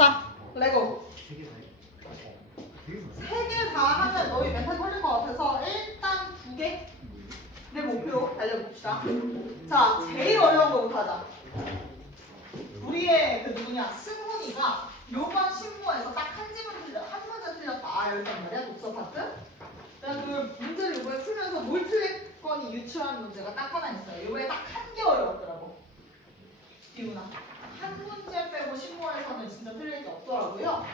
자, 레고. 세 개 다 하면 너희 멘탈 털릴 것 같아서 일단 2개를 목표로 달려봅시다. 자, 제일 어려운 거부터 하자. 우리의 그 누구냐, 승훈이가 요번 신문에서 딱 한 문제 틀렸다. 이랬단 말이야, 독서 파트. 내가 그 문제를 이번에 풀면서 뭘 틀렸거니 유추한 문제가 딱 하나 있어요. 이번에 딱 한 개 어려웠더라고. 기훈아. 한 문제 빼고 신문에서는 진짜 틀릴 게 없더라고요.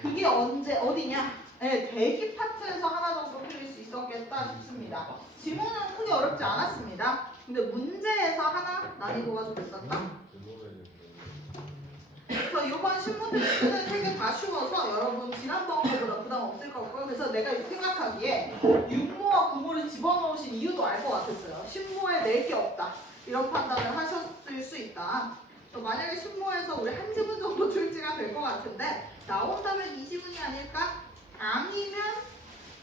그게 언제, 어디냐? 네, 대기 파트에서 하나 정도 틀릴 수 있었겠다 싶습니다. 지문은 크게 어렵지 않았습니다. 근데 문제에서 하나 난이도가 좀 있었다. 그래서 이번 신문 테스트는 3개 다 쉬워서 여러분 지난번 거보다 부담 없을 거고요. 그래서 내가 생각하기에 육모와 구모를 집어넣으신 이유도 알 것 같았어요. 신모에 낼 게 없다. 이런 판단을 하셨을 수 있다. 만약에 신모에서 우리 한 지문 정도 출제가 될 것 같은데 나온다면 이 지문이 아닐까? 아니면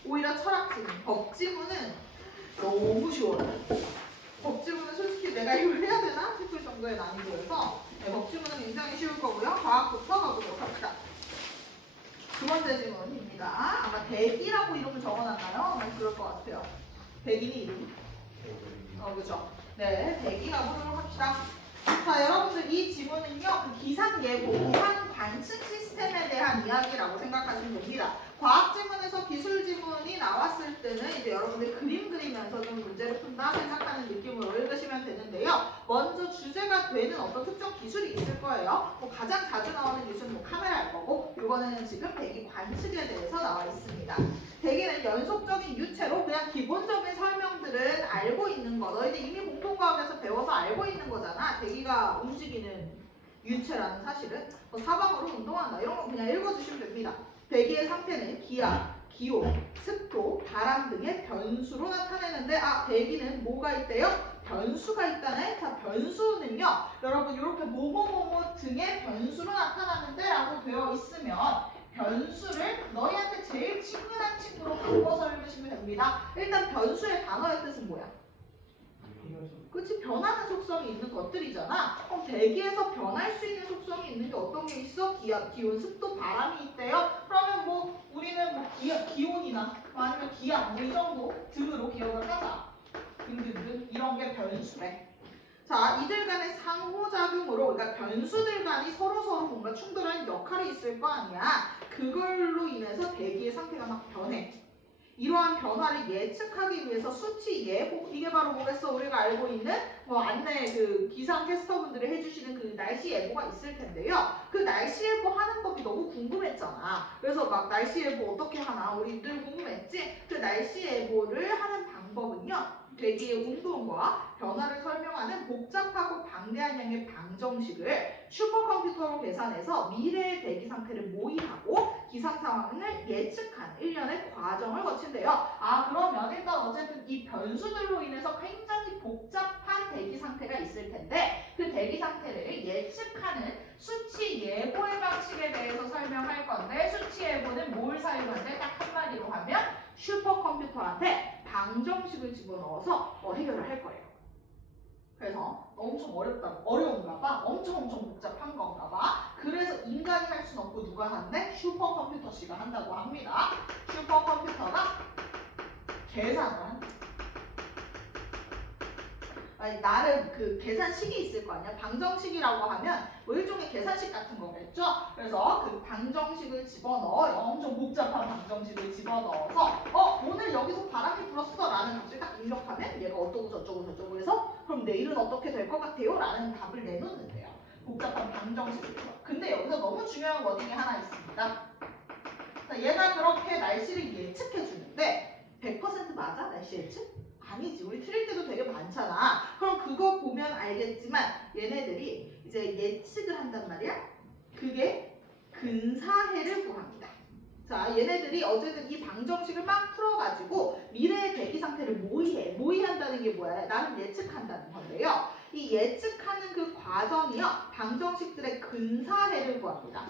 오히려 철학 지문, 법 지문은 너무 쉬워요. 법 지문은 솔직히 내가 이걸 해야 되나 싶을 정도의 난이도여서 법 지문은 굉장히 쉬울 거고요. 과학부터 가보도록 합시다. 두 번째 질문입니다. 아마 대기라고 이름을 적어놨나요? 아마 그럴 것 같아요. 대기니 이름? 그죠? 네, 대기 가보도록 합시다. 자, 여러분들 이 지문은요, 그 기상 예보, 기상 관측 시스템에 대한 이야기라고 생각하시면 됩니다. 과학 지문에서 기술 지문이 나왔을 때는 이제 여러분들 그림 그리면서 좀 문제를 푼다 생각하는 느낌으로 읽으시면 되는데요. 먼저 주제가 되는 어떤 특정 기술이 있을 거예요. 가장 자주 나오는 기술은 카메라일 거고, 이거는 지금 대기 관측에 대해서 나와 있습니다. 대기는 연속적인 유체로 그냥 기본적인 설명들은 알고 있는 거. 너희들 이미 공통과학에서 배워서 알고 있는 거잖아. 대기가 움직이는 유체라는 사실은. 사방으로 운동한다. 이런 거 그냥 읽어주시면 됩니다. 대기의 상태는 기압, 기온, 습도, 바람 등의 변수로 나타내는데 대기는 뭐가 있대요? 변수가 있다네. 자, 변수는요. 여러분 이렇게 뭐뭐뭐뭐 등의 변수로 나타나는데 라고 되어 있으면 변수를 너희한테 제일 친근한 친구로 바꿔서 읽으시면 됩니다. 일단 변수의 단어의 뜻은 뭐야? 그치? 변하는 속성이 있는 것들이잖아. 그럼 대기에서 변할 수 있는 속성이 있는 게 어떤 게 있어? 기압, 기온, 습도, 바람이 있대요. 그러면 뭐 우리는 뭐 기온이나 아니면 기압 뭐 이 정도 등으로 기억을 하자. 등등등 이런 게 변수래. 자, 이들 간의 상호작용으로, 그러니까 변수들 간이 서로서로 뭔가 충돌하는 역할이 있을 거 아니야. 그걸로 인해서 대기의 상태가 막 변해. 이러한 변화를 예측하기 위해서 수치 예보, 이게 바로 뭐겠어? 우리가 알고 있는 안내 그 기상 캐스터분들이 해주시는 그 날씨 예보가 있을 텐데요. 그 날씨 예보 하는 법이 너무 궁금했잖아. 그래서 막 날씨 예보 어떻게 하나 우리 늘 궁금했지. 그 날씨 예보를 하는 방법은요, 대기의 운동과 변화를 설명하는 복잡하고 방대한 양의 방정식을 슈퍼컴퓨터로 계산해서 미래의 대기 상태를 모의하고 기상 상황을 예측하는 일련의 과정을 거친대요. 그러면 일단 어쨌든 이 변수들로 인해서 굉장히 복잡한 대기 상태가 있을 텐데 그 대기 상태를 예측하는 수치 예보의 방식에 대해서 설명할 건데 수치 예보는 뭘 사용하는데 딱 한마디로 하면 슈퍼컴퓨터한테 방정식을 집어넣어서 해결을 할 거예요. 그래서 엄청 어려운가 봐. 엄청 복잡한 건가 봐. 그래서 인간이 할 수는 없고 누가 하는데? 슈퍼컴퓨터씨가 한다고 합니다. 슈퍼컴퓨터가 계산을 한다. 나름 그 계산식이 있을 거 아니야. 방정식이라고 하면 뭐 일종의 계산식 같은 거겠죠. 그래서 그 방정식을 집어넣어요. 엄청 복잡한 방정식을 집어넣어서 오늘 여기서 바람이 불었어 라는 값을 딱 입력하면 얘가 어쩌고 저쩌고 해서 그럼 내일은 어떻게 될 것 같아요? 라는 답을 내놓는데요. 복잡한 방정식을. 근데 여기서 너무 중요한 워딩이 하나 있습니다. 자, 얘가 그렇게 날씨를 예측해 주는데 100% 맞아? 날씨 예측? 아니지. 우리 틀릴 때도 되게 많잖아. 그럼 그거 보면 알겠지만 얘네들이 이제 예측을 한단 말이야. 그게 근사해를 구합니다. 자, 얘네들이 어쨌든 이 방정식을 막 풀어가지고 미래의 대기 상태를 모의해. 모의한다는 게 뭐야? 나는 예측한다는 건데요. 이 예측하는 그 과정이요. 방정식들의 근사해를 구합니다.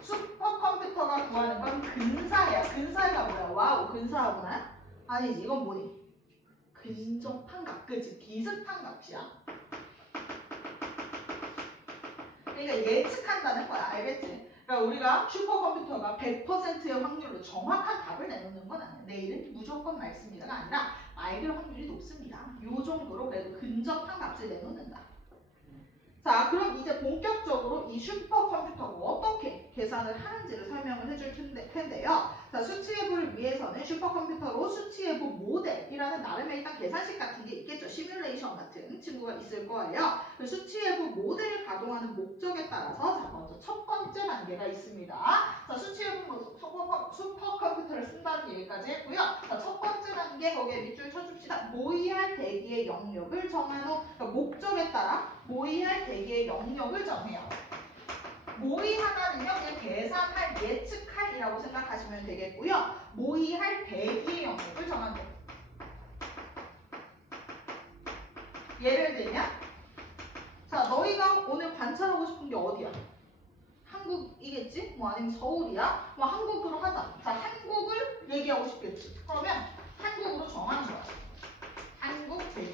슈퍼컴퓨터가 구하는 건 근사해야. 근사해가 뭐야? 와우, 근사하구나. 아니지, 이건 뭐니? 근접한 값, 그치? 비슷한 값이야. 그러니까 예측한다는 거야. 알겠지? 그러니까 우리가 슈퍼컴퓨터가 100%의 확률로 정확한 답을 내놓는 건 아니야. 내일은 무조건 맑습니다가 아니라 맑을 확률이 높습니다. 요 정도로 그래도 근접한 값을 내놓는다. 자, 그럼 이제 본격적으로 이 슈퍼컴퓨터가 어떻게 계산을 하는지를 설명을 해줄 텐데요. 자, 수치예보를 위해서는 슈퍼컴퓨터로 수치예보 모델이라는 나름의 일단 계산식 같은 게 있겠죠. 시뮬레이션 같은 친구가 있을 거예요. 그 수치예보 모델을 가동하는 목적에 따라서 자, 먼저 첫 번째 단계가 있습니다. 자, 수치예보 슈퍼컴퓨터를 쓴다는 얘기까지 했고요. 자, 첫 번째 단계 거기에 밑줄 쳐줍시다. 모의할 대기의 영역을 정한 후 그러니까 목적에 따라 모의할 대기의 영역을 정해요. 모의하다는요, 그냥 계산할, 예측할이라고 생각하시면 되겠고요. 모의할 대기의 영역을 정한다. 예를 들면, 자, 너희가 오늘 관찰하고 싶은 게 어디야? 한국이겠지? 뭐 아니면 서울이야? 뭐 한국으로 하자. 자, 한국을 얘기하고 싶겠지. 그러면 한국으로 정하는 거야. 한국 대기.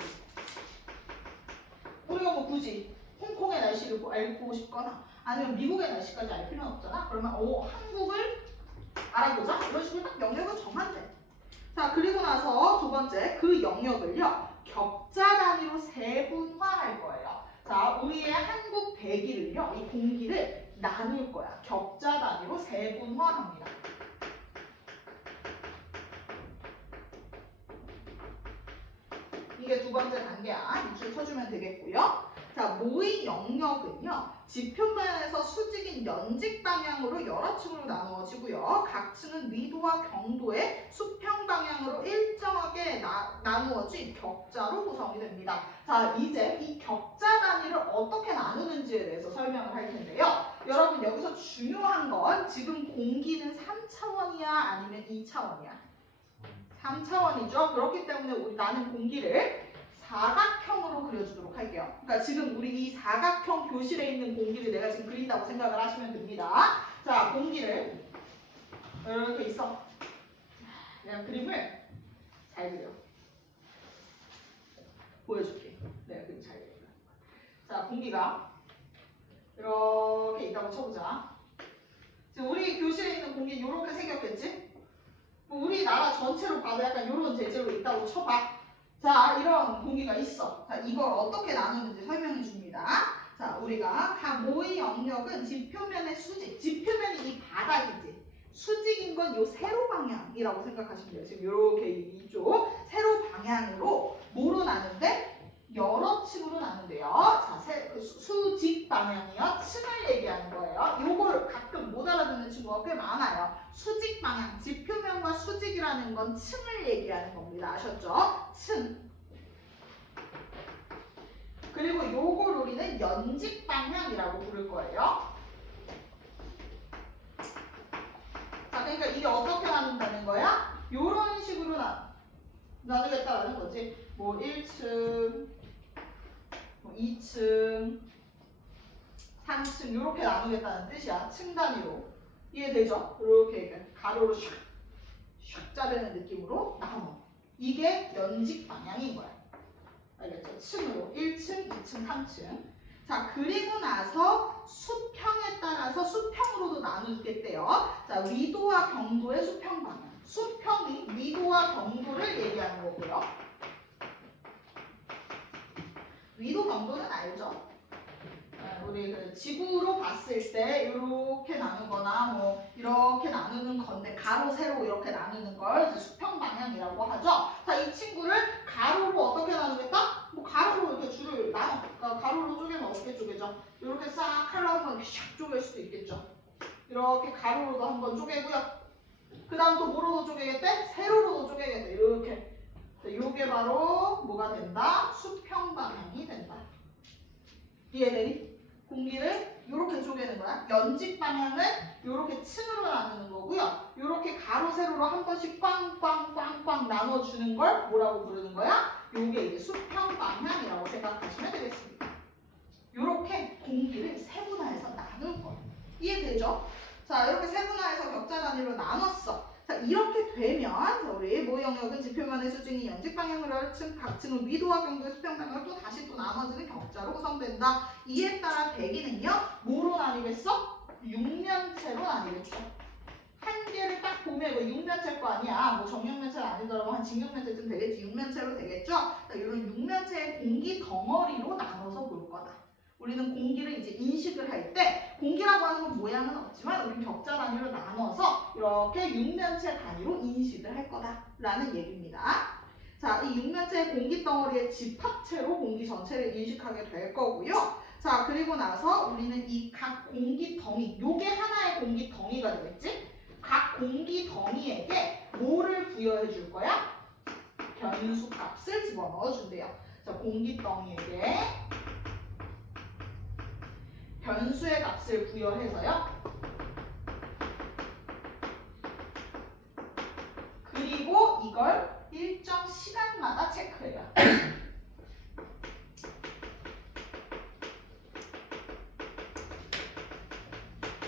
우리가 뭐 굳이 홍콩의 날씨를 알고 싶거나 아니면 미국의 날씨까지 알 필요는 없잖아. 그러면 한국을 알아보자. 이런 식으로 딱 영역을 정한대. 자, 그리고 나서 두 번째 그 영역을요. 격자 단위로 세분화할 거예요. 자, 우리의 한국 대기를요. 이 공기를 나눌 거야. 격자 단위로 세분화합니다. 이게 두 번째 단계야. 밑줄 쳐주면 되겠고요. 자, 모의 영역은요. 지표면에서 수직인 연직 방향으로 여러 층으로 나누어지고요. 각 층은 위도와 경도의 수평 방향으로 일정하게 나누어진 격자로 구성이 됩니다. 자, 이제 이 격자 단위를 어떻게 나누는지에 대해서 설명을 할 텐데요. 여러분 여기서 중요한 건 지금 공기는 3차원이야 아니면 2차원이야? 3차원이죠. 그렇기 때문에 나는 공기를 사각형으로 그려주도록 할게요. 그러니까 지금 우리 이 사각형 교실에 있는 공기를 내가 지금 그린다고 생각을 하시면 됩니다. 자, 공기를 이렇게 있어. 내가 그림을 잘 그려. 보여줄게. 내가 그림 잘 그려. 자, 공기가 이렇게 있다고 쳐보자. 지금 우리 교실에 있는 공기는 이렇게 생겼겠지? 우리나라 전체로 봐도 약간 이런 재질로 있다고 쳐봐. 자, 이런 공기가 있어. 자, 이걸 어떻게 나누는지 설명해 줍니다. 자, 우리가 각 모의 영역은 지표면의 수직, 지표면이 이 바닥이지. 수직인 건 요 세로 방향이라고 생각하시면 돼요. 지금 이렇게 이쪽 세로 방향으로 뭐로 나누는데? 여러 층으로 나눈대요. 자, 수직 방향이요. 층을 얘기하는 거예요. 요걸 가끔 못 알아듣는 친구가 꽤 많아요. 수직 방향, 지표면과 수직이라는 건 층을 얘기하는 겁니다. 아셨죠? 층. 그리고 요걸 우리는 연직 방향이라고 부를 거예요. 자, 그러니까 이게 어떻게 나눈다는 거야? 요런 식으로 나누겠다라는 거지. 뭐 1층, 뭐 2층, 3층 이렇게 나누겠다는 뜻이야. 층 단위로. 이해되죠? 이렇게 가로로 슉 자르는 느낌으로 나눠. 이게 연직 방향인 거야. 알겠죠? 층으로 1층, 2층, 3층. 자, 그리고 나서 수평에 따라서 수평으로도 나누겠대요. 자, 위도와 경도의 수평 방향. 수평이 위도와 경도를 얘기하는 거고요. 위도 경도는 알죠? 우리 그 지구로 봤을 때 이렇게 나누거나 뭐 이렇게 나누는 건데 가로 세로 이렇게 나누는 걸 이제 수평 방향이라고 하죠. 자, 이 친구를 가로로 어떻게 나누겠다? 뭐 가로로 이렇게 줄을 나눠. 그러니까 가로로 쪼개면 어떻게 쪼개죠? 이렇게 싹 칼로 한번 샥 쪼갤 수도 있겠죠. 이렇게 가로로도 한번 쪼개고요. 그 다음 또 뭐로도 쪼개겠대? 세로로도 쪼개겠대. 이렇게. 이게 바로 뭐가 된다? 수평 방향이 된다. 이해되니? 공기를 이렇게 쪼개는 거야. 연직 방향은 이렇게 층으로 나누는 거고요. 이렇게 가로 세로로 한 번씩 꽝꽝꽝꽝 나눠주는 걸 뭐라고 부르는 거야? 요게 이제 수평 방향이라고 생각하시면 되겠습니다. 이렇게 공기를 세분화해서 나눌 거예요. 이해되죠? 자, 이렇게 세분화해서 격자 단위로 나눴어. 자, 이렇게 되면 우리 모의 영역은 지표면의 수직이 연직 방향으로 각 층은 위도와 경도의 수평 방향으로 또 다시 또 나눠지는 격자로 구성된다. 이에 따라 대기는요. 나누겠어? 6면체로 나뉘겠죠. 한 개를 딱 보면 이거 6면체일 거 아니야. 뭐 정육면체는 아니더라도 한 직육면체쯤 되겠지. 6면체로 되겠죠? 자, 이런 6면체의 공기 덩어리로 나눠서 볼 거다. 우리는 공기를 이제 인식을 할 때 공기라고 하는 건 모양은 없지만 우리 격자 단위로 나눠서 이렇게 6면체 단위로 인식을 할 거다라는 얘기입니다. 자, 이 6면체의 공기 덩어리의 집합체로 공기 전체를 인식하게 될 거고요. 자, 그리고 나서 우리는 이 각 공기 덩이, 요게 하나의 공기 덩이가 되겠지? 각 공기 덩이에게 뭐를 부여해 줄 거야? 변수 값을 집어넣어 준대요. 자, 공기 덩이에게 변수의 값을 부여해서요. 그리고 이걸 일정 시간마다 체크해요.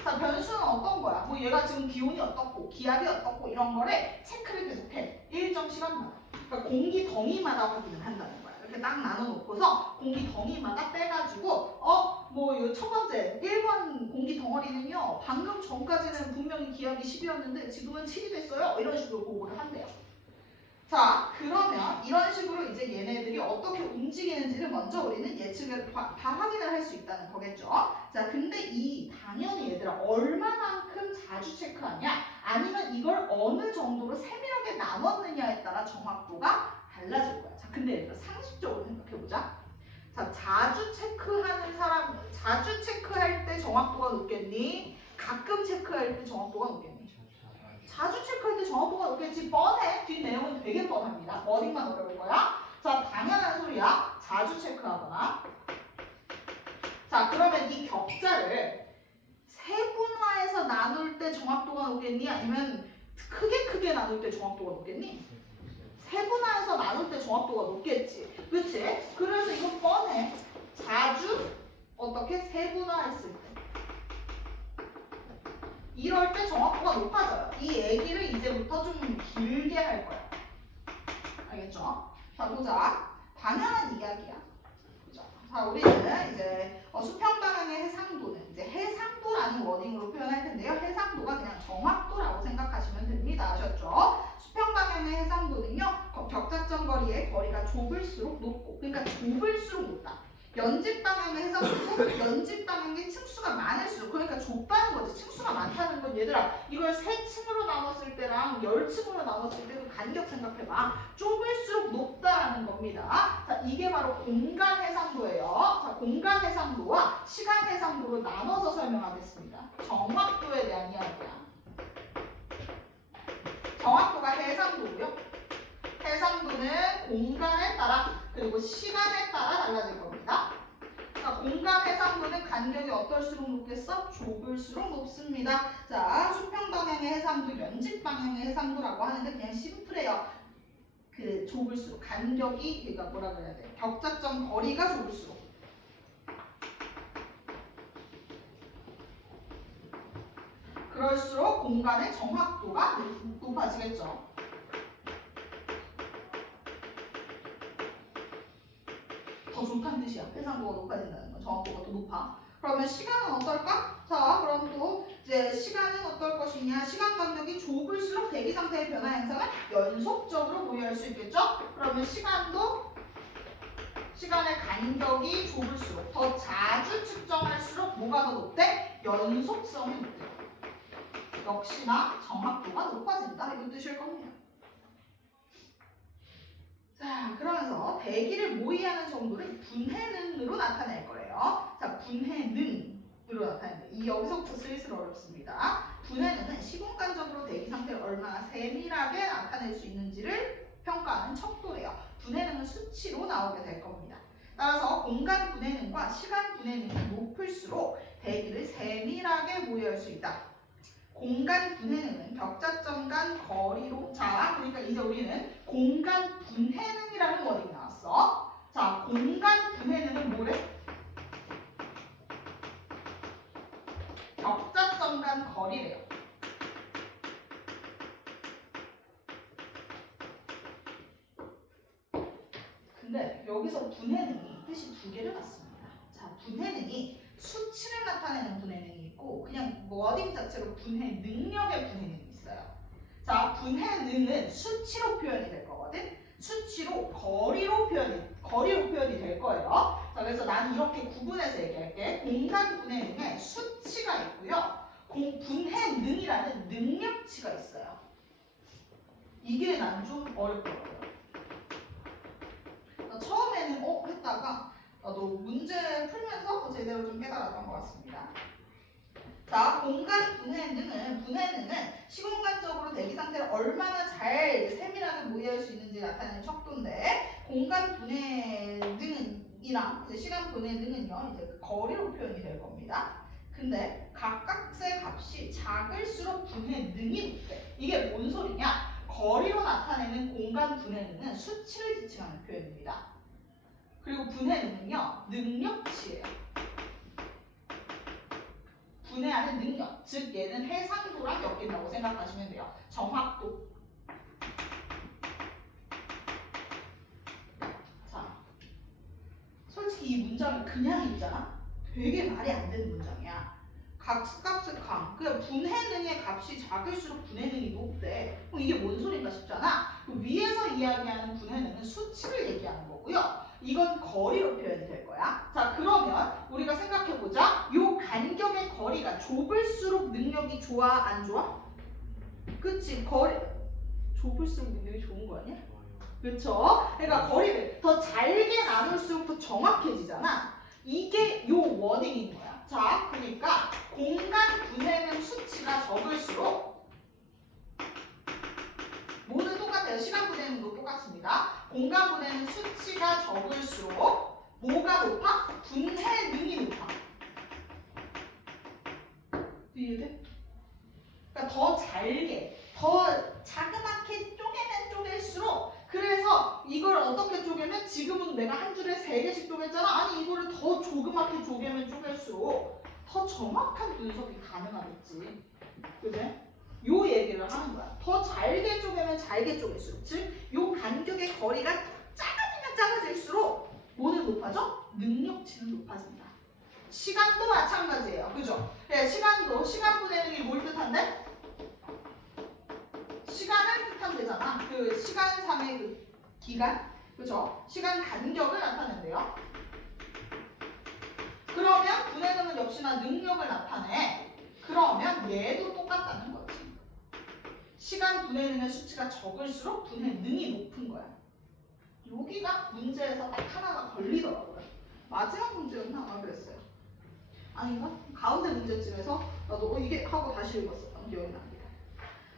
자, 변수는 어떤 거야? 뭐 얘가 지금 기온이 어떻고 기압이 어떻고 이런 거를 체크를 계속해. 일정 시간마다. 그러니까 공기 덩이마다 확인을 한다는 거야. 이렇게 딱 나눠놓고서 공기 덩이마다 빼가지고 뭐 첫 번째 1번 공기 덩어리는요. 방금 전까지는 분명히 기압이 10이었는데 지금은 7이 됐어요. 이런 식으로 보고를 한대요. 자, 그러면 이런 식으로 이제 얘네들이 어떻게 움직이는지를 먼저 우리는 예측을 확인을 할 수 있다는 거겠죠. 자, 근데 당연히 얘들아 얼마만큼 자주 체크하냐 아니면 이걸 어느 정도로 세밀하게 나눴느냐에 따라 정확도가 달라질 거야. 자, 근데 얘들아 상식적으로 생각해보자. 자, 자주 체크할 때 정확도가 높겠니? 가끔 체크할 때 정확도가 높겠니? 자주 체크할 때 정확도가 높겠지. 뻔해. 뒷 내용은 되게 뻔합니다. 머리만 어려울 거야. 자, 당연한 소리야. 자주 체크하거나. 자, 그러면 이 격자를 세분화해서 나눌 때 정확도가 높겠니? 아니면 크게 나눌 때 정확도가 높겠니? 세분화해서 나눌 때 정확도가 높겠지. 그치? 그래서 이건 뻔해. 자주 어떻게 세분화했을 때. 이럴 때 정확도가 높아져요. 이 얘기를 이제부터 좀 길게 할 거야. 알겠죠? 자, 보자. 당연한 이야기야. 그죠? 자, 우리는 이제 수평 방향의 해상도는 이제 해상도라는 워딩으로 표현할 텐데요. 해상도가 그냥 정확도라고 생각하시면 됩니다. 아셨죠? 수평 방향의 해상도는요. 격자점 거리의 거리가 좁을수록 높고, 그러니까 좁을수록 높다. 연집 방향의 해상도도 연집 방향의 층수가 많을수록, 그러니까 좁다는 거지. 층수가 많다는 건 얘들아 이걸 3층으로 나눴을 때랑 10층으로 나눴을 때도 간격 생각해봐. 좁을수록 높다라는 겁니다. 자, 이게 바로 공간 해상도예요. 자, 공간 해상도와 시간 해상도로 나눠서 설명하겠습니다. 정확도에 대한 이야기야. 정확도가 해상도고요. 해상도는 공간에 따라 그리고 시간에 따라 달라질 겁니다. 자, 공간 해상도는 간격이 어떨수록 높겠어? 좁을수록 높습니다. 자, 수평 방향의 해상도, 연집 방향의 해상도라고 하는데 그냥 심플해요. 그 좁을수록 간격이 그러니까 뭐라 그래야 돼? 격자점 거리가 좁을수록. 그럴수록 공간의 정확도가 높아지겠죠. 더 좋다는 뜻이야. 해상도가 높아진다는 건 정확도가 더 높아. 그러면 시간은 어떨까? 자, 그럼 또 이제 시간은 어떨 것이냐? 시간 간격이 좁을수록 대기 상태의 변화 현상을 연속적으로 보유할 수 있겠죠? 그러면 시간의 간격이 좁을수록 더 자주 측정할수록 뭐가 더 높대? 연속성이 높대. 역시나 정확도가 높아진다. 이런 뜻일 겁니다. 자, 그러면서 대기를 모의하는 정도를 분해능으로 나타낼 거예요. 자, 분해능으로 나타내는데 이 여기서부터 슬슬 어렵습니다. 분해능은 시공간적으로 대기 상태를 얼마나 세밀하게 나타낼 수 있는지를 평가하는 척도래요. 분해능은 수치로 나오게 될 겁니다. 따라서 공간 분해능과 시간 분해능이 높을수록 대기를 세밀하게 모의할 수 있다. 공간 분해능은 격자점 간 거리로, 자, 그러니까 이제 우리는 공간 분해능이라는 워딩이 나왔어. 자, 공간 분해능은 뭐래? 격자점 간 거리래요. 근데 여기서 분해능이 뜻이 두 개를 갖습니다. 자, 분해능이 수치를 나타내는 분해능이 있고 워딩 자체로 분해 능력의 분해능이 있어요. 자, 분해능은 수치로 표현이 될 거거든. 수치로 거리로 표현이 될 거예요. 자, 그래서 나는 이렇게 구분해서 얘기할게. 공간 분해능에 수치가 있고요. 분해능이라는 능력치가 있어요. 이게 난 좀 어렵더라고요. 처음에는 했다가 나도 문제 풀면서 제대로 좀 깨달았던 것 같습니다. 자, 공간 분해능은 시공간적으로 대기 상태를 얼마나 잘 세밀하게 모의할 수 있는지 나타내는 척도인데, 공간 분해능이랑 시간 분해능은요 이제 그 거리로 표현이 될 겁니다. 근데 각각의 값이 작을수록 분해능이 높대. 이게 뭔 소리냐? 거리로 나타내는 공간 분해능은 수치를 지칭하는 표현입니다. 그리고 분해능은요 능력치예요. 분해하는 능력, 즉 얘는 해상도랑 엮인다고 생각하시면 돼요. 정확도. 자, 솔직히 이 문장이 그냥 읽잖아? 되게 말이 안 되는 문장이야. 각값의 강, 그 분해능의 값이 작을수록 분해능이 높대. 이게 뭔 소린가 싶잖아. 그 위에서 이야기하는 분해능은 수치를 얘기하는 거고요. 이건 거리로 표현이 될 거야. 자, 그러면 우리가 생각해보자. 요 간격의 거리가 좁을수록 능력이 좋아, 안 좋아? 그치? 좁을수록 능력이 좋은 거 아니야? 그쵸? 그러니까 거리를 더 잘게 나눌수록 더 정확해지잖아. 이게 요 워딩인 거야. 자, 그러니까 공간 분해능 수치가 적을수록 모두 똑같아요. 시간 분해능도 똑같습니다. 공간 분해능 수치가 적을수록 뭐가 높아? 분해능이 높아. 이해돼? 그러니까 더 잘게, 더 자그맣게 쪼개면 쪼갤수록, 그래서 이걸 어떻게 쪼개면 지금은 내가 한 줄에 3개씩 쪼갰잖아. 아니 이거를 더 조그맣게 쪼개면 쪼갤수록 더 정확한 분석이 가능하겠지. 그래? 요 얘기를 하는 거야. 더 잘게 쪼개면 잘게 쪼갤수록, 즉 요 간격의 거리가 작아지면 작아질수록 뭐는 높아져? 능력치는 높아진다. 시간도 마찬가지예요. 그죠? 네, 시간도, 시간 분해능이 뭘 뜻한데? 시간을 뜻하면 되잖아. 그 시간상의 그 기간, 그죠? 시간 간격을 나타낸대요. 그러면 분해능은 역시나 능력을 나타내. 그러면 얘도 똑같다는 거지. 시간 분해능의 수치가 적을수록 분해능이 높은 거야. 여기가 문제에서 딱 하나가 걸리더라고요. 마지막 문제였나? 아마 그랬어요. 아닌가? 가운데 문제쯤에서 나도 이게 하고 다시 읽었었던 기억이 납니다.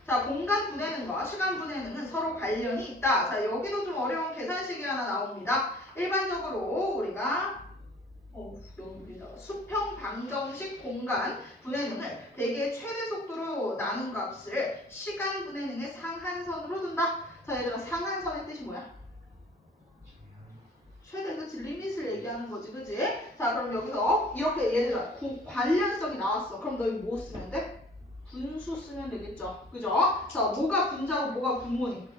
자, 공간 분해능과 시간 분해능은 서로 관련이 있다. 자, 여기도 좀 어려운 계산식이 하나 나옵니다. 일반적으로 우리가 여기다가 수평 방정식 공간 분해능을 대개의 최대 속도로 나눈 값을 시간 분해능의 상한선으로 둔다. 자, 얘들아, 상한선의 뜻이 뭐야? 최대, 그치? 리밋을 얘기하는 거지, 그치? 자, 그럼 여기서 이렇게 얘들아 관련성이 나왔어. 그럼 너 이거 뭐 쓰면 돼? 분수 쓰면 되겠죠, 그죠? 자, 뭐가 분자고 뭐가 분모니?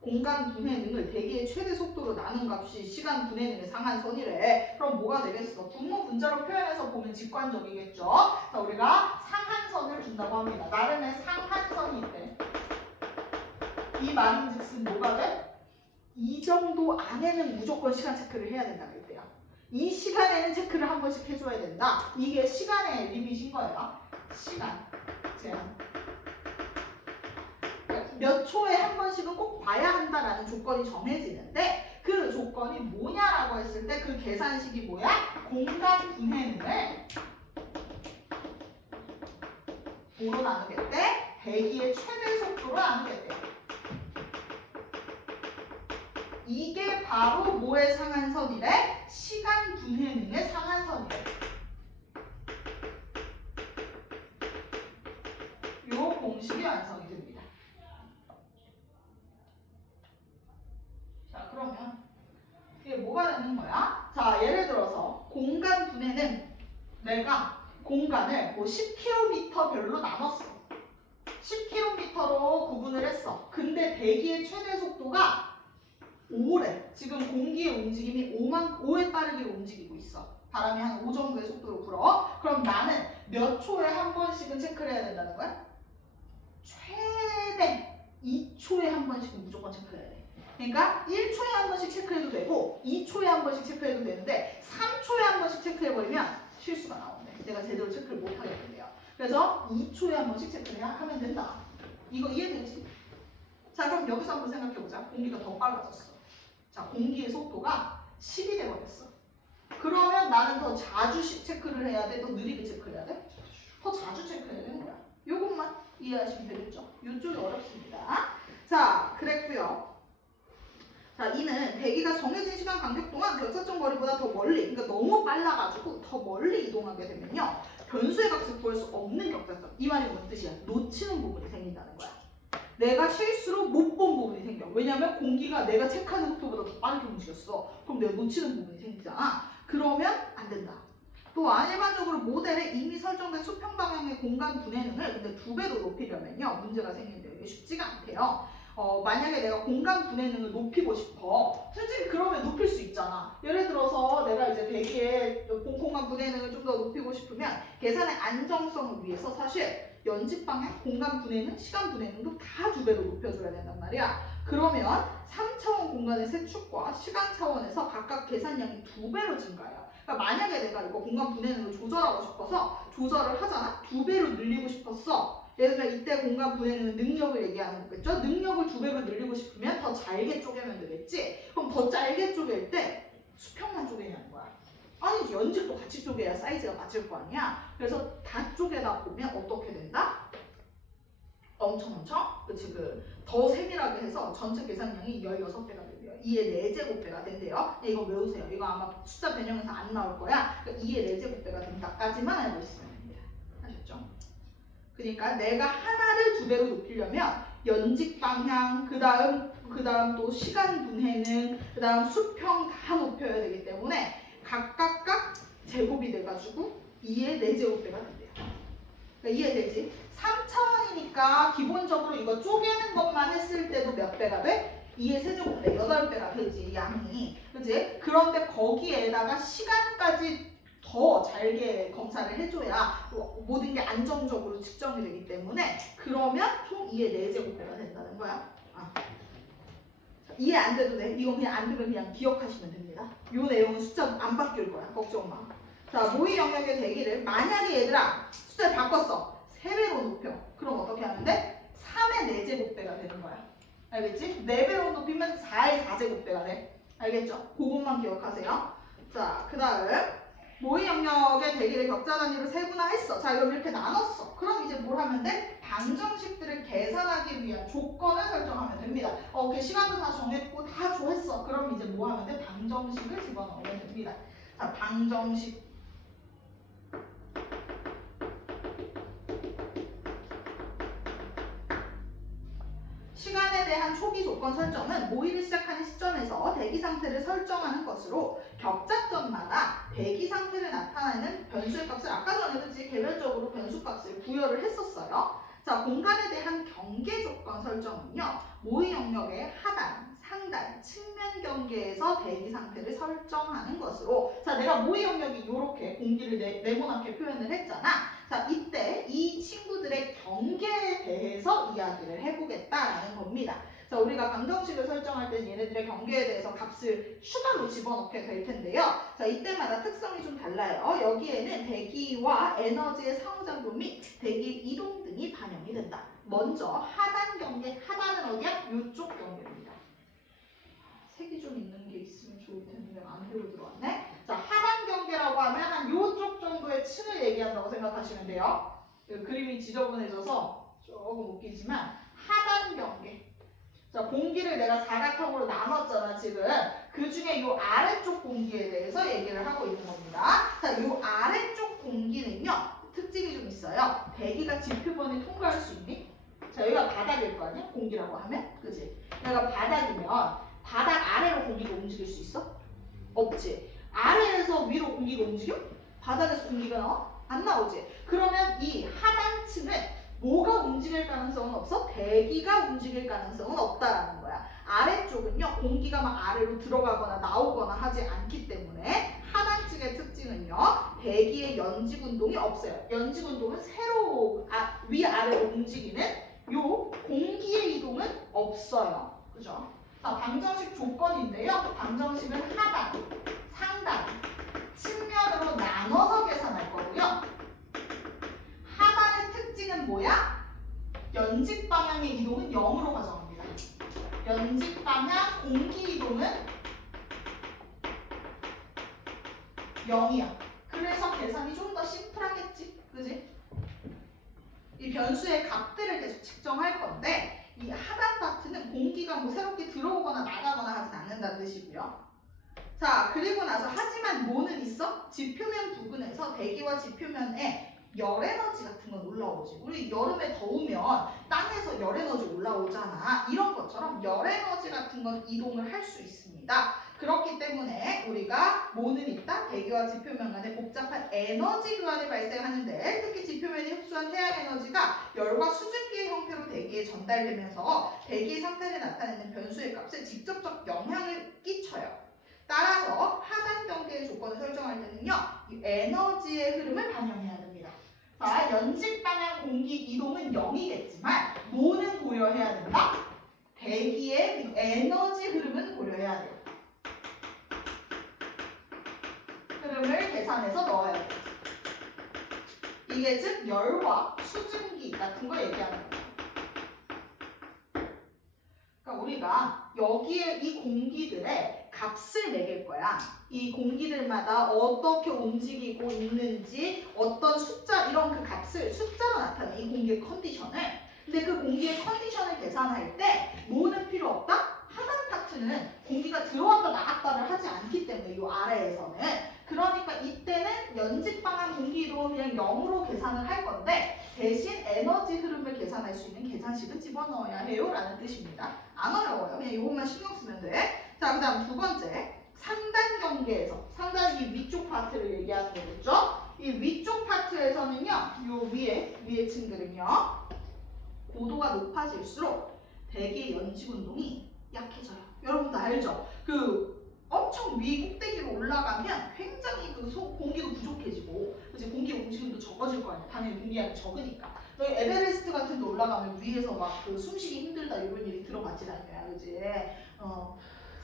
공간 분해능을 대기의 최대 속도로 나눈 값이 시간 분해능의 상한선이래. 그럼 뭐가 되겠어? 분모 분자로 표현해서 보면 직관적이겠죠? 자, 우리가 상한선을 둔다고 합니다. 나름의 상한선이 있대. 이 말인즉슨 뭐가 돼? 이 정도 안에는 무조건 시간 체크를 해야 된다고 했대요. 이 시간에는 체크를 한 번씩 해줘야 된다. 이게 시간의 리밋인 거예요. 시간 제한. 몇 초에 한 번씩은 꼭 봐야 한다라는 조건이 정해지는데, 그 조건이 뭐냐라고 했을 때 그 계산식이 뭐야? 공간 분해능을 뭐로 나누겠대? 대기의 최대 속도로 나누겠대. 이게 바로 뭐의 상한선이래? 시간 분해능의 상한선이래. 요 공식이 완성이 됩니다. 자, 그러면 이게 뭐가 되는 거야? 자, 예를 들어서 공간 분해는 내가 공간을 뭐 10km 별로 나눴어. 10km로 구분을 했어. 근데 대기의 최대 속도가 5래. 지금 공기의 움직임이 5에 빠르게 움직이고 있어. 바람이 한 5 정도의 속도로 불어. 그럼 나는 몇 초에 한 번씩은 체크를 해야 된다는 거야? 최대 2초에 한 번씩은 무조건 체크해야 돼. 그러니까 1초에 한 번씩 체크해도 되고 2초에 한 번씩 체크해도 되는데 3초에 한 번씩 체크해버리면 실수가 나오네. 내가 제대로 체크를 못 하겠는데요. 그래서 2초에 한 번씩 체크를 하면 된다. 이거 이해되지? 자, 그럼 여기서 한번 생각해보자. 공기가 더 빨라졌어. 자, 공기의 속도가 10이 돼버렸어. 그러면 나는 더 자주 체크를 해야 돼? 더 느리게 체크해야 돼? 더 자주 체크해야 되는 거야. 요것만 이해하시면 되겠죠? 이쪽이 어렵습니다. 자, 그랬고요. 자, 이는 대기가 정해진 시간 간격 동안 결착점 거리보다 더 멀리, 그러니까 너무 빨라가지고 더 멀리 이동하게 되면요, 변수의 값을 구할 수 없는 격자점. 이 말이 뭔 뜻이야? 놓치는 부분이 생긴다는 거야. 내가 실수로 못 본 부분이 생겨. 왜냐면 공기가 내가 체크하는 속도보다 더 빠르게 움직였어. 그럼 내가 놓치는 부분이 생기잖아. 그러면 안 된다. 또한 일반적으로 모델에 이미 설정된 수평 방향의 공간 분해능을 근데 2배로 높이려면요, 문제가 생기는데 이게 쉽지가 않대요. 만약에 내가 공간 분해능을 높이고 싶어. 솔직히 그러면 높일 수 있잖아. 예를 들어서 내가 이제 대기의 공간 분해능을 좀 더 높이고 싶으면 계산의 안정성을 위해서 사실 연집 방향, 공간 분해능, 시간 분해능도 다 2배로 높여줘야 된단 말이야. 그러면 3차원 공간의 세축과 시간 차원에서 각각 계산량이 2배로 증가해요. 그러니까 만약에 내가 이거 공간 분해능을 조절하고 싶어서 조절을 하잖아? 2배로 늘리고 싶었어. 예를 들면 이때 공간 분해능은 능력을 얘기하는 거겠죠? 능력을 2배로 늘리고 싶으면 더 잘게 쪼개면 되겠지? 그럼 더 짧게 쪼갤 때 수평만 쪼개냐는 거야. 아니, 연집도 같이 쪼개야 사이즈가 맞을 거 아니야? 그래서 다 쪼개다 보면 어떻게 된다? 엄청 그치, 더 세밀하게 해서 전체 계산량이 16배가 된대요. 2의 4제곱배가 된대요. 이거 외우세요. 이거 아마 숫자 변형해서 안 나올 거야. 그러니까 2의 4제곱배가 된다까지만 알고 있으면 됩니다. 아셨죠? 그러니까 내가 하나를 2배로 높이려면 연직 방향, 그 다음 또 시간 분해능, 그 다음 수평 다 높여야 되기 때문에 각각 제곱이 돼가지고 2의 4제곱배가 된대요. 그러니까 이해되지? 3차원이니까 기본적으로 이거 쪼개는 것만 했을 때도 몇 배가 돼? 2의 세제곱배, 8배가 되지, 양이. 그치? 그런데 거기에다가 시간까지 더 잘게 검사를 해줘야 모든 게 안정적으로 측정이 되기 때문에 그러면 총 2의 4제곱배가 된다는 거야. 이해 안 돼도 돼. 이건 그냥 안 되면 그냥 기억하시면 됩니다. 이 내용은 숫자 안 바뀔 거야. 걱정 마. 자, 모의 영역의 대기를 만약에 얘들아 숫자를 바꿨어. 3배로 높여. 그럼 어떻게 하면 돼? 3의 4제곱배가 되는 거야. 알겠지? 4배로 높이면 4의 4제곱배가 돼. 알겠죠? 그것만 기억하세요. 자, 그 다음 모의 영역의 대기를 격자 단위로 세분화했어. 자, 그럼 이렇게 나눴어. 그럼 이제 뭘 하면 돼? 방정식들을 계산하기 위한 조건을 설정하면 됩니다. 오케이, 시간도 다 정했고 다 좋았어. 그럼 이제 뭐 하면 돼? 방정식을 집어넣으면 됩니다. 자, 방정식. 시간에 대한 초기 조건 설정은 모의를 시작하는 시점에서 대기 상태를 설정하는 것으로 격자점마다 대기 상태를 나타내는 변수의 값을 아까 전에 그치 개별적으로 변수 값을 부여를 했었어요. 자, 공간에 대한 경계 조건 설정은요, 모의 영역의 하단, 상단, 측면 경계에서 대기 상태를 설정하는 것으로. 자, 내가 모의 영역이 이렇게 공기를 네모나게 표현을 했잖아. 자, 이때 이 친구들의 경계에 대해서 이야기를 해보겠다라는 겁니다. 자, 우리가 방정식을 설정할 때 얘네들의 경계에 대해서 값을 추가로 집어넣게 될 텐데요. 자, 이때마다 특성이 좀 달라요. 여기에는 대기와 에너지의 상호작용 및 대기 이동 등이 반영이 된다. 먼저 하단 경계, 하단은 어디야? 이쪽 경계입니다. 색이 좀 있는 게 있으면 좋을 텐데 안 배우 들어왔네. 자, 하단 경계라고 하면 한 요쪽 정도의 층을 얘기한다고 생각하시면 돼요. 그림이 지저분해져서 조금 웃기지만 하단 경계. 자, 공기를 내가 사각형으로 나눴잖아 지금. 그 중에 요 아래쪽 공기에 대해서 얘기를 하고 있는 겁니다. 자, 요 아래쪽 공기는요, 특징이 좀 있어요. 대기가 지표면을 통과할 수 있니? 자, 여기가 바닥일 거 아니야? 공기라고 하면? 그지? 여기가 바닥이면 바닥 아래로 공기가 움직일 수 있어? 없지. 아래에서 위로 공기가 움직여? 바닥에서 공기가 나와? 안 나오지. 그러면 이 하단층은 뭐가 움직일 가능성은 없어? 대기가 움직일 가능성은 없다라는 거야. 아래쪽은요, 공기가 막 아래로 들어가거나 나오거나 하지 않기 때문에 하단측의 특징은요, 대기의 연직 운동이 없어요. 연직 운동은 세로 위아래로 움직이는 요 공기의 이동은 없어요. 그죠? 자, 방정식 조건인데요. 방정식은 하단, 상단, 측면으로 나눠서 계산할 거고요. 하단의 특징은 뭐야? 연직 방향의 이동은 0으로 가정합니다. 연직 방향 공기 이동은 0이야. 그래서 계산이 좀 더 심플하겠지? 그지? 이 변수의 값들을 계속 측정할 건데 이 하단 파트는 공기가 뭐 새롭게 들어오거나 나가거나 하진 않는다는 뜻이고요. 자, 그리고 나서 하지만 뭐는 있어? 지표면 부근에서 대기와 지표면에 열 에너지 같은 건 올라오지. 우리 여름에 더우면 땅에서 열 에너지 올라오잖아. 이런 것처럼 열 에너지 같은 건 이동을 할 수 있습니다. 그렇기 때문에 우리가 뭐는 있다? 대기와 지표면 간에 복잡한 에너지 교환이 발생하는데 특히 지표면이 흡수한 태양 에너지가 열과 수증기의 형태로 대기에 전달되면서 대기의 상태를 나타내는 변수의 값에 직접적 영향을 끼쳐요. 따라서 하단 경계의 조건을 설정할 때는요, 이 에너지의 흐름을 반영해야 됩니다. 자, 연직 방향 공기 이동은 0이겠지만 뭐는 고려해야 된다? 대기의 에너지 흐름은 고려해야 돼요. 흐름을 계산해서 넣어야 돼요. 이게 즉 열과 수증기 같은 거 얘기하는 거예요. 그러니까 우리가 여기에 이 공기들의 값을 매길 거야. 이 공기들마다 어떻게 움직이고 있는지 어떤 숫자 이런 그 값을 숫자로 나타내 이 공기의 컨디션을. 근데 그 공기의 컨디션을 계산할 때 뭐는 필요 없다? 하단 파트는 공기가 들어왔다 나갔다를 하지 않기 때문에 이 아래에서는 그러니까 이때는 연직 방향 공기 이동을 그냥 0으로 계산을 할 건데 대신 에너지 흐름을 계산할 수 있는 계산식을 집어넣어야 해요 라는 뜻입니다. 안 어려워요. 그냥 이것만 신경 쓰면 돼. 자, 그 다음 두 번째 상단 경계에서 상단 이 위쪽 파트를 얘기하는 거겠죠. 이 위쪽 파트에서는요 요 위에 층들은요 고도가 높아질수록 대기의 연직 운동이 약해져요. 여러분도 알죠? 그 엄청 위 꼭대기로 올라가면 굉장히 그 공기도 부족해지고 그치? 공기 움직임도 적어질 거 아니야. 당연히 공기량이 적으니까. 너희 에베레스트 같은 데 올라가면 위에서 막 그 숨쉬기 힘들다 이런 일이 들어봤지 않냐, 그지?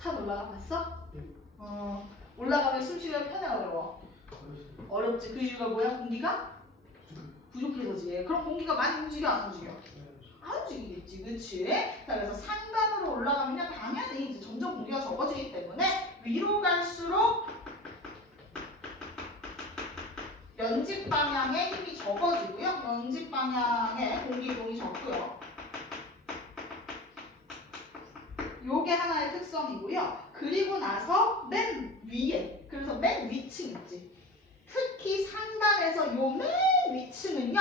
산 올라가 봤어? 올라가면 숨쉬기가 편해 어려워? 어렵지. 그 이유가 뭐야? 공기가 부족해서지. 그럼 공기가 많이 움직여 안 움직여? 안 움직이겠지, 그치? 자, 그래서 상단으로 올라가면 당연히 이제 점점 공기가 적어지기 때문에 위로 갈수록 연직 방향의 힘이 적어지고요. 연직 방향의 공기 이동이 적고요. 요게 하나의 특성이고요. 그리고 나서 맨 위에, 그래서 맨 위층 있지. 특히 상단에서 요 맨 위층은요.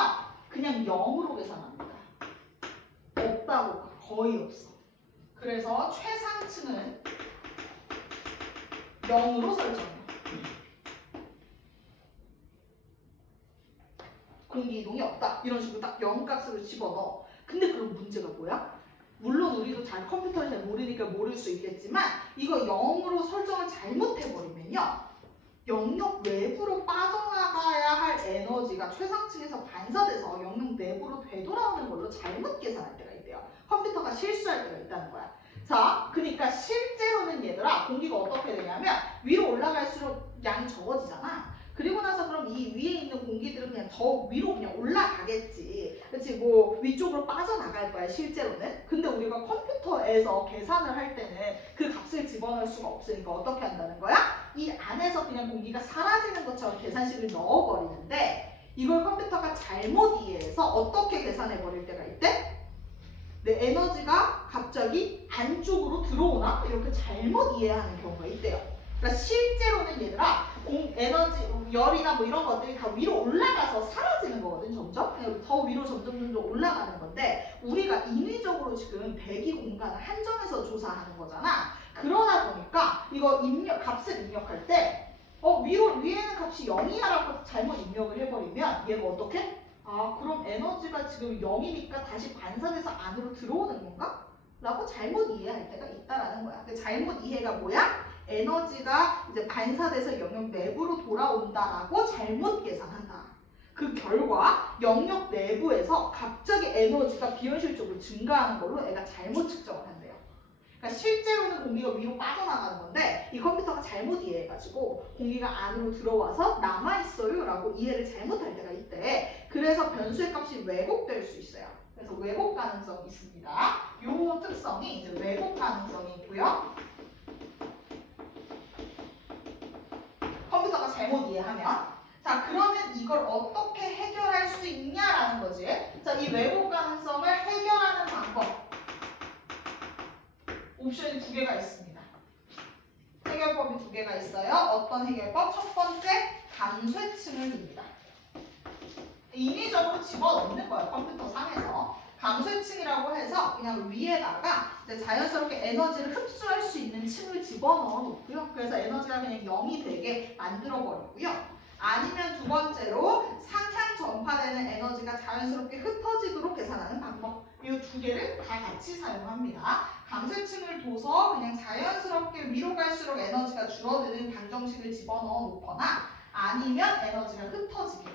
그냥 0으로 계산합니다. 없다고 거의 없어. 그래서 최상층은 0으로 설정해요. 공기 이동이 없다. 이런 식으로 딱 0값으로 집어넣어. 근데 그럼 문제가 뭐야? 물론 우리도 잘 컴퓨터를 잘 모르니까 모를 수 있겠지만 이거 0으로 설정을 잘못해버리면요. 영역 외부로 빠져나가야 할 에너지가 최상층에서 반사돼서 영역 내부로 되돌아오는 걸로 잘못 계산할 때가 있대요. 컴퓨터가 실수할 때가 있다는 거야. 자, 그러니까 실제로는 얘들아 공기가 어떻게 되냐면 위로 올라갈수록 양이 적어지잖아. 그리고 나서 그럼 이 위에 있는 공기들은 그냥 더 위로 그냥 올라가겠지. 그렇지? 뭐 위쪽으로 빠져나갈 거야 실제로는. 근데 우리가 컴퓨터에서 계산을 할 때는 그 값을 집어넣을 수가 없으니까 어떻게 한다는 거야? 이 안에서 그냥 공기가 사라지는 것처럼 계산식을 넣어버리는데 이걸 컴퓨터가 잘못 이해해서 어떻게 계산해버릴 때가 있대? 내 에너지가 갑자기 안쪽으로 들어오나? 이렇게 잘못 이해하는 경우가 있대요. 그러니까 실제로는 얘들아 에너지, 열이나 뭐 이런 것들이 다 위로 올라가서 사라지는 거거든 점점. 더 위로 점점 올라가는 건데 우리가 인위적으로 지금 대기 공간을 한정해서 조사하는 거잖아. 그러다 보니까 이거 값을 입력할 때 위에는 값이 0이야라고 잘못 입력을 해버리면 얘가 어떻게? 아, 그럼 에너지가 지금 0이니까 다시 반사돼서 안으로 들어오는 건가? 라고 잘못 이해할 때가 있다라는 거야. 그 잘못 이해가 뭐야? 에너지가 이제 반사돼서 영역 내부로 돌아온다라고 잘못 계산한다. 그 결과 영역 내부에서 갑자기 에너지가 비현실적으로 증가하는 걸로 애가 잘못 측정을 한대요. 그러니까 실제로는 공기가 위로 빠져나가는 건데 이 컴퓨터가 잘못 이해해가지고 공기가 안으로 들어와서 남아있어요 라고 이해를 잘못할 때가 있대. 그래서 변수의 값이 왜곡될 수 있어요. 그래서 왜곡 가능성이 있습니다. 요 특성이 이제 왜곡 가능성이 있고요. 컴퓨터가 잘못 이해하면 자, 그러면 이걸 어떻게 해결할 수 있냐라는 거지. 자, 이 왜곡 가능성을 해결하는 방법. 옵션이 두 개가 있습니다. 해결법이 두 개가 있어요. 어떤 해결법? 첫 번째, 감쇄층을 둡니다. 인위적으로 집어넣는 거예요. 컴퓨터 상에서. 감쇄층이라고 해서 그냥 위에다가 이제 자연스럽게 에너지를 흡수할 수 있는 층을 집어넣어 놓고요. 그래서 에너지가 그냥 0이 되게 만들어 버리고요. 아니면 두 번째로 상향 전파되는 에너지가 자연스럽게 흩어지도록 계산하는 방법. 이 두 개를 다 같이 사용합니다. 감쇄층을 둬서 그냥 자연스럽게 위로 갈수록 에너지가 줄어드는 방정식을 집어넣어 놓거나 아니면 에너지가 흩어지게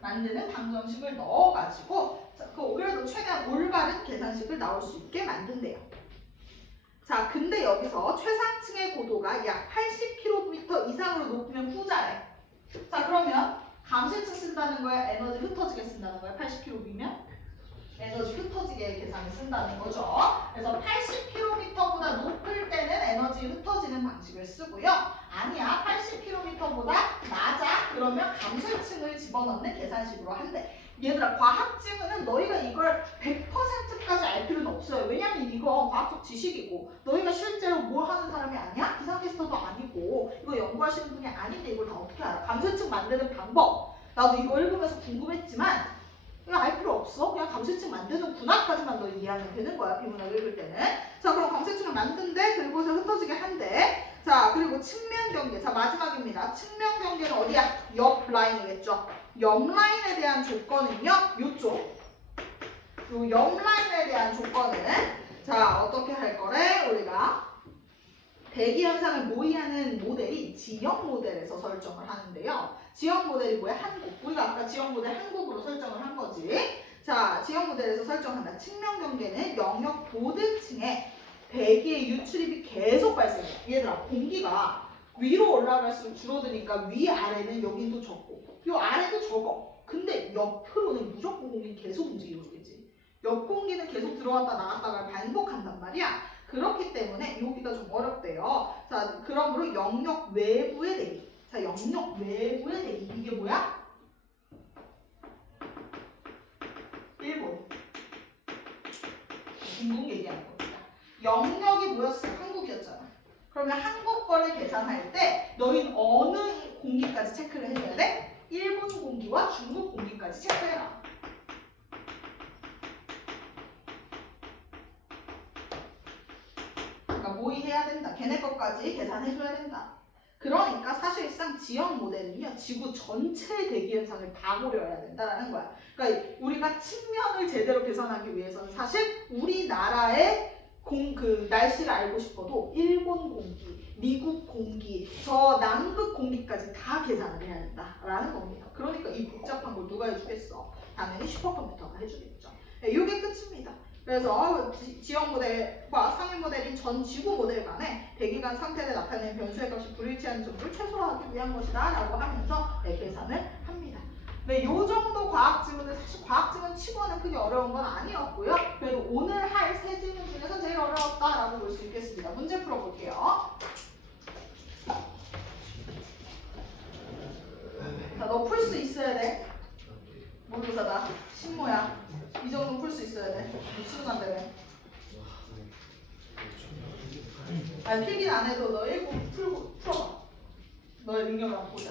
만드는 방정식을 넣어가지고 그래도 최대한 올바른 계산식을 나올 수 있게 만든대요. 자, 근데 여기서 최상층의 고도가 약 80km 이상으로 높으면 후자래. 자, 그러면 감쇄층 쓴다는 거야? 에너지 흩어지게 쓴다는 거야? 80km면? 에너지 흩어지게 계산을 쓴다는 거죠. 그래서 80km보다 높을 때는 에너지 흩어지는 방식을 쓰고요. 아니야, 80km보다 낮아? 그러면 감쇄층을 집어넣는 계산식으로 한대. 얘들아, 과학지문은 너희가 이걸 100%까지 알 필요는 없어요. 왜냐면 이거 과학적 지식이고 너희가 실제로 뭘 하는 사람이 아니야? 기상캐스터도 아니고 이거 연구하시는 분이 아닌데 이걸 다 어떻게 알아? 감쇄층 만드는 방법. 나도 이거 읽으면서 궁금했지만 이거 알 필요 없어. 그냥 감쇄층 만드는 군화까지만 너 이해하면 되는 거야. 비문학을 읽을 때는. 자, 그럼 감쇄층을 만든대. 그리고서 흩어지게 한대. 자, 그리고 측면 경계. 자, 마지막입니다. 측면 경계는 어디야? 옆 라인이겠죠. 옆 라인에 대한 조건은요. 요쪽. 요 옆 라인에 대한 조건은 자, 어떻게 할 거래? 우리가 대기 현상을 모의하는 모델이 지형 모델에서 설정을 하는데요. 지형 모델이 뭐야? 한국. 우리가 아까 지형 모델 한국으로 설정을 한 거지. 자, 지형 모델에서 설정한다. 측면 경계는 영역 보드층에 대기의 유출입이 계속 발생해. 얘들아, 공기가 위로 올라갈수록 줄어드니까 위아래는 여기도 적고 요 아래도 적어. 근데 옆으로는 무조건 공기는 계속 움직이고 있겠지. 옆 공기는 계속 들어왔다 나갔다가 반복한단 말이야. 그렇기 때문에 여기가 좀 어렵대요. 자, 그러므로 영역 외부의 대기. 자, 영역 외부의 대기. 이게 뭐야? 일본. 중국 얘기하는 겁니다. 영역이 뭐였어? 한국이었잖아. 그러면 한국 거를 계산할 때 너희는 어느 공기까지 체크를 해줘야 돼? 일본 공기와 중국 공기까지 체크해라. 모의해야 된다. 걔네 것까지 계산해줘야 된다. 그러니까 사실상 지형 모델은요. 지구 전체의 대기 현상을 다 고려해야 된다는 거야. 그러니까 우리가 측면을 제대로 계산하기 위해서는 사실 우리나라의 날씨를 알고 싶어도 일본 공기, 미국 공기, 저 남극 공기까지 다 계산을 해야 된다라는 겁니다. 그러니까 이 복잡한 걸 누가 해주겠어? 당연히 슈퍼컴퓨터가 해주겠죠. 네, 이게 끝입니다. 그래서 지형 모델과 상위 모델인 전 지구 모델 간의 대기간 상태를 나타내는 변수의 값이 불일치하는 점을 최소화하기 위한 것이다 라고 하면서 계산을 합니다. 네, 요 정도 과학 지문은 사실 과학 지문 치고는 크게 어려운 건 아니었고요. 그래도 오늘 할 세 지문 중에서 제일 어려웠다라고 볼 수 있겠습니다. 문제 풀어볼게요. 자, 너 풀 수 있어야 돼. 모의고사다. 신모야. 이 정도 풀 수 있어야 돼. 수능한다며. 아니, 필기는 안 해도 너 읽고 풀어봐. 너의 능력을 한번 보자.